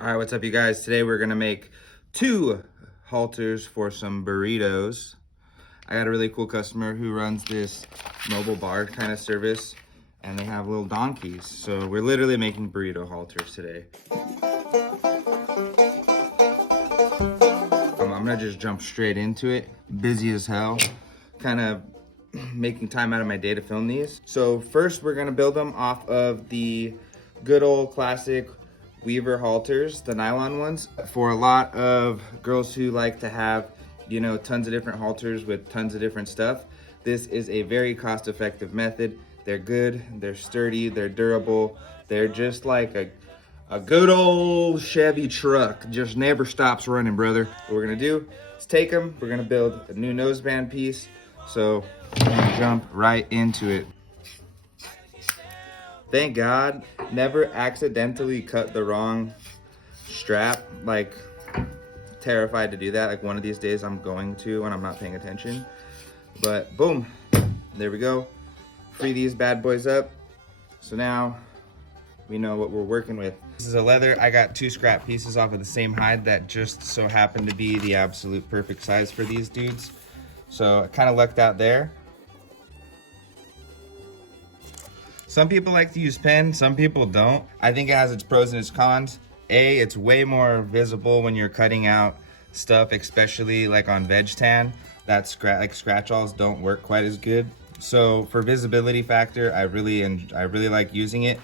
All right, what's up, you guys? Today we're gonna make 2 halters for some burritos. I got a really cool customer who runs this mobile bar kind of service, and they have little donkeys. So we're literally making burrito halters today. I'm gonna just jump straight into it. Busy as hell, kind of making time out of my day to film these. So first we're gonna build them off of the good old classic Weaver halters, the nylon ones. For a lot of girls who like to have, you know, tons of different halters with tons of different stuff, this is a very cost-effective method. They're good, they're sturdy, they're durable. They're just like a good old Chevy truck, just never stops running, brother. What we're gonna do is take them, we're gonna build a new noseband piece. So I'm gonna jump right into it. Thank God, never accidentally cut the wrong strap. Like, terrified to do that. Like, one of these days I'm going to when I'm not paying attention. But boom, there we go. Free these bad boys up. So now we know what we're working with. This is a leather. I got 2 scrap pieces off of the same hide that just so happened to be the absolute perfect size for these dudes. So I kind of lucked out there. Some people like to use pen, some people don't. I think it has its pros and its cons. A, it's way more visible when you're cutting out stuff, especially like on veg tan. That scratch-alls don't work quite as good. So for visibility factor, I really like using it.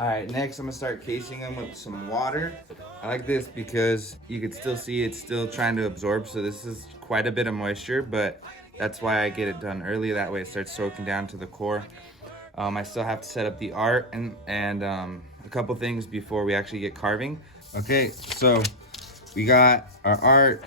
All right, next I'm gonna start casing them with some water. I like this because you can still see it's still trying to absorb, so this is quite a bit of moisture, but that's why I get it done early. That way it starts soaking down to the core. I still have to set up the art and a couple things before we actually get carving. Okay, so we got our art.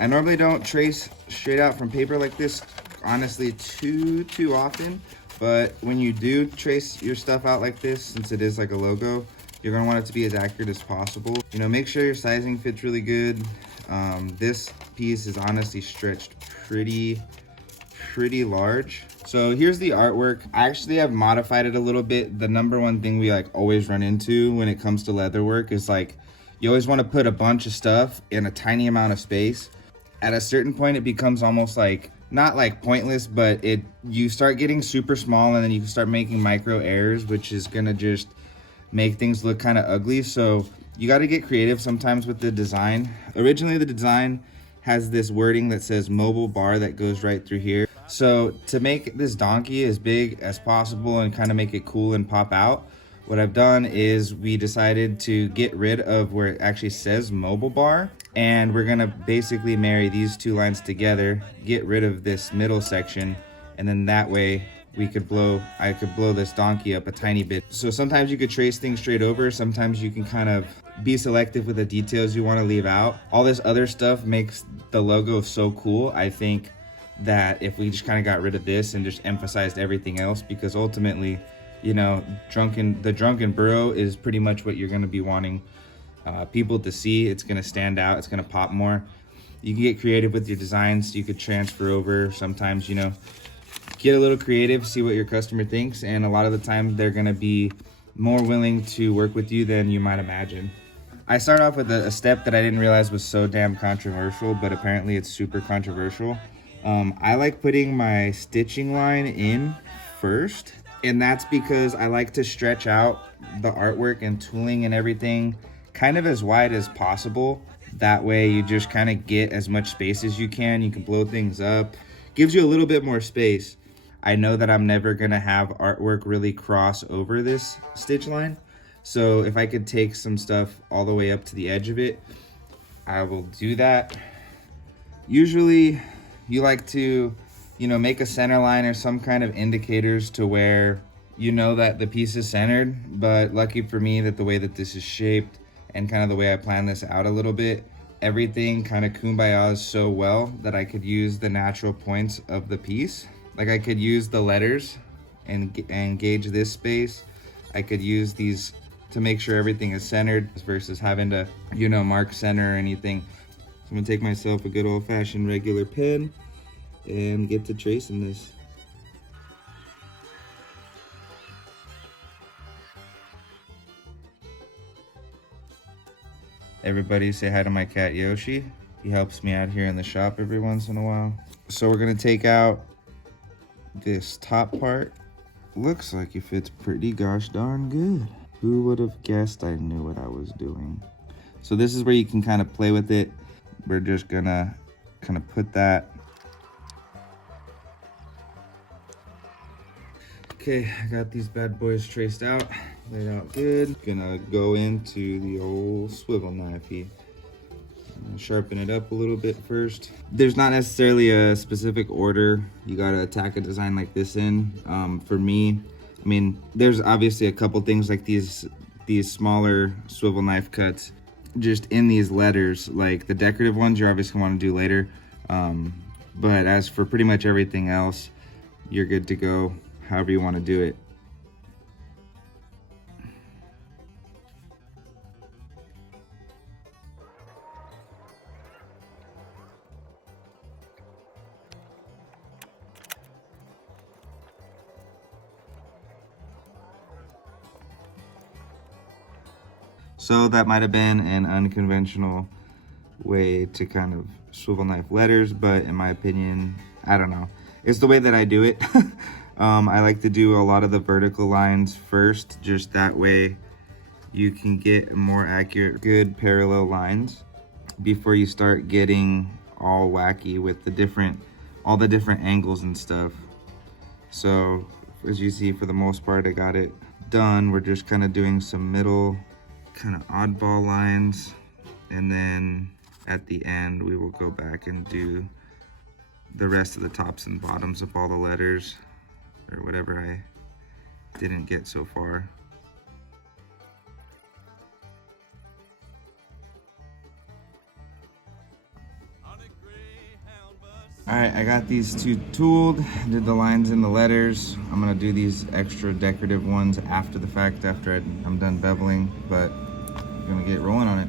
I normally don't trace straight out from paper like this, honestly, too often. But when you do trace your stuff out like this, since it is like a logo, you're gonna want it to be as accurate as possible. You know, make sure your sizing fits really good. This piece is honestly stretched pretty large. So here's the artwork. I actually have modified it a little bit. The number one thing we like always run into when it comes to leather work is like, you always wanna put a bunch of stuff in a tiny amount of space. At a certain point, it becomes almost like, not like pointless, but you start getting super small, and then you can start making micro errors, which is gonna just make things look kind of ugly. So you got to get creative sometimes with the design. Originally the design has this wording that says mobile bar that goes right through here. So to make this donkey as big as possible and kind of make it cool and pop out, what I've done is we decided to get rid of where it actually says mobile bar, and we're gonna basically marry these 2 lines together, get rid of this middle section, and then that way I could blow this donkey up a tiny bit. So sometimes you could trace things straight over, sometimes you can kind of be selective with the details you want to leave out. All this other stuff makes the logo so cool. I think that if we just kind of got rid of this and just emphasized everything else, because ultimately, you know, the Drunken Burro is pretty much what you're going to be wanting people to see. It's going to stand out, it's going to pop more. You can get creative with your designs. You could transfer over sometimes, you know, get a little creative, see what your customer thinks, and a lot of the time they're going to be more willing to work with you than you might imagine. I start off with a step that I didn't realize was so damn controversial, but apparently it's super controversial. I like putting my stitching line in first, and that's because I like to stretch out the artwork and tooling and everything kind of as wide as possible. That way you just kind of get as much space as you can. You can blow things up. Gives you a little bit more space. I know that I'm never gonna have artwork really cross over this stitch line. So if I could take some stuff all the way up to the edge of it, I will do that. Usually you like to, you know, make a center line or some kind of indicators to where you know that the piece is centered. But lucky for me that the way that this is shaped and kind of the way I plan this out a little bit, everything kind of kumbayas so well that I could use the natural points of the piece. Like I could use the letters and gauge this space. I could use these to make sure everything is centered versus having to, you know, mark center or anything. So I'm gonna take myself a good old-fashioned regular pen and get to tracing this. Everybody say hi to my cat Yoshi. He helps me out here in the shop every once in a while. So we're gonna take out this top part. Looks like it fits pretty gosh darn good. Who would have guessed I knew what I was doing? So this is where you can kind of play with it. We're just gonna kind of put that. Okay, I got these bad boys traced out, laid out good. Gonna go into the old swivel knifey. Sharpen it up a little bit first. There's not necessarily a specific order you gotta attack a design like this in. For me, I mean, there's obviously a couple things like these smaller swivel knife cuts just in these letters, like the decorative ones you're obviously gonna wanna do later. But as for pretty much everything else, you're good to go however you wanna do it. So that might have been an unconventional way to kind of swivel knife letters, but in my opinion, I don't know. It's the way that I do it. I like to do a lot of the vertical lines first, just that way you can get more accurate, good parallel lines before you start getting all wacky with all the different angles and stuff. So as you see, for the most part, I got it done. We're just kind of doing some middle kind of oddball lines, and then at the end we will go back and do the rest of the tops and bottoms of all the letters, or whatever I didn't get so far. All right, I got these two tooled, did the lines in the letters. I'm gonna do these extra decorative ones after the fact, after I'm done beveling, but I'm gonna get rolling on it.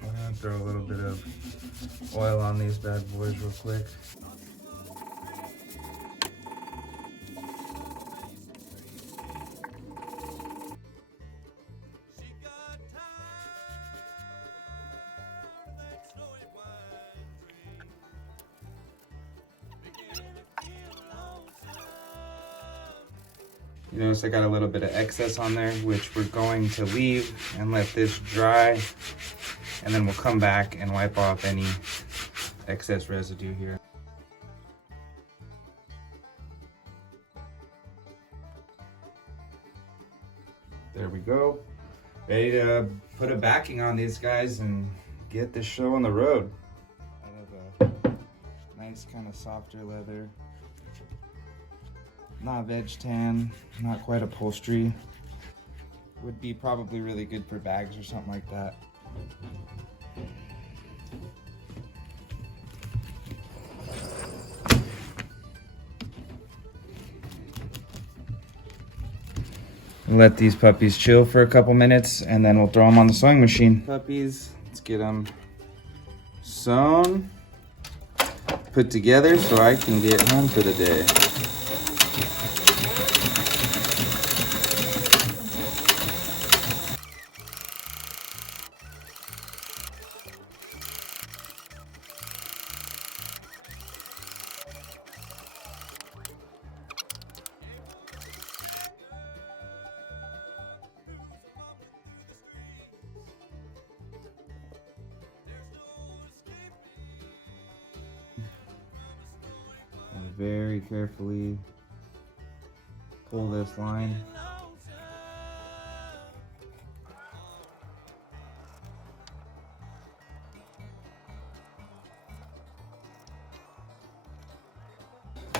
I'm gonna throw a little bit of oil on these bad boys real quick. You notice I got a little bit of excess on there, which we're going to leave and let this dry, and then we'll come back and wipe off any excess residue here. There we go. Ready to put a backing on these guys and get this show on the road. I have a nice kind of softer leather. Not veg tan, not quite upholstery. Would be probably really good for bags or something like that. Let these puppies chill for a couple minutes, and then we'll throw them on the sewing machine. Puppies, let's get them sewn, put together so I can get home for the day. Very carefully pull this line.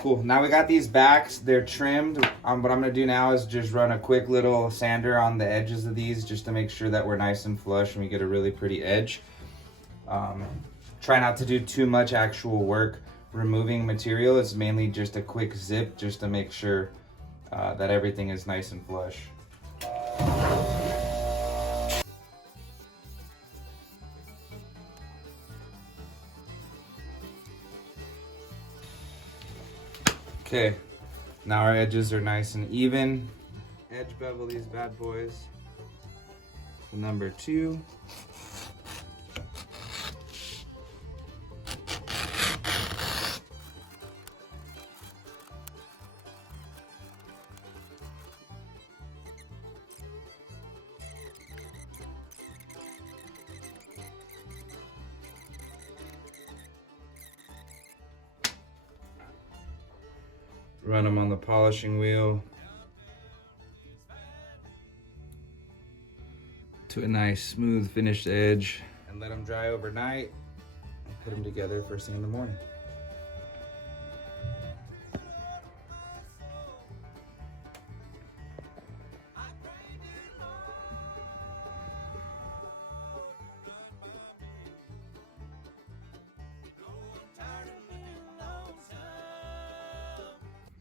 Cool, now we got these backs, they're trimmed. What I'm gonna do now is just run a quick little sander on the edges of these just to make sure that we're nice and flush and we get a really pretty edge. Try not to do too much actual work removing material. It's mainly just a quick zip just to make sure that everything is nice and flush. Okay, now our edges are nice and even. Edge bevel these bad boys. Number 2. Run them on the polishing wheel to a nice smooth finished edge and let them dry overnight and put them together first thing in the morning.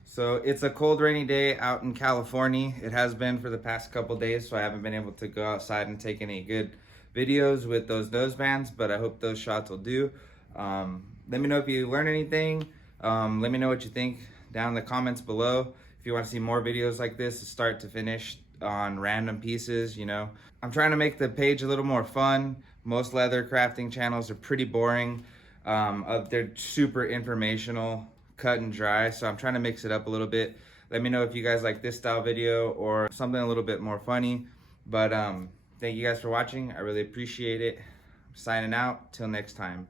So it's a cold, rainy day out in California. It has been for the past couple days, so I haven't been able to go outside and take any good videos with those nosebands, but I hope those shots will do. Let me know if you learned anything. Let me know what you think down in the comments below. If you want to see more videos like this, start to finish on random pieces, you know. I'm trying to make the page a little more fun. Most leather crafting channels are pretty boring. They're super informational, cut and dry, so I'm trying to mix it up a little bit. Let me know if you guys like this style video or something a little bit more funny. But thank you guys for watching. I really appreciate it. I'm signing out till next time.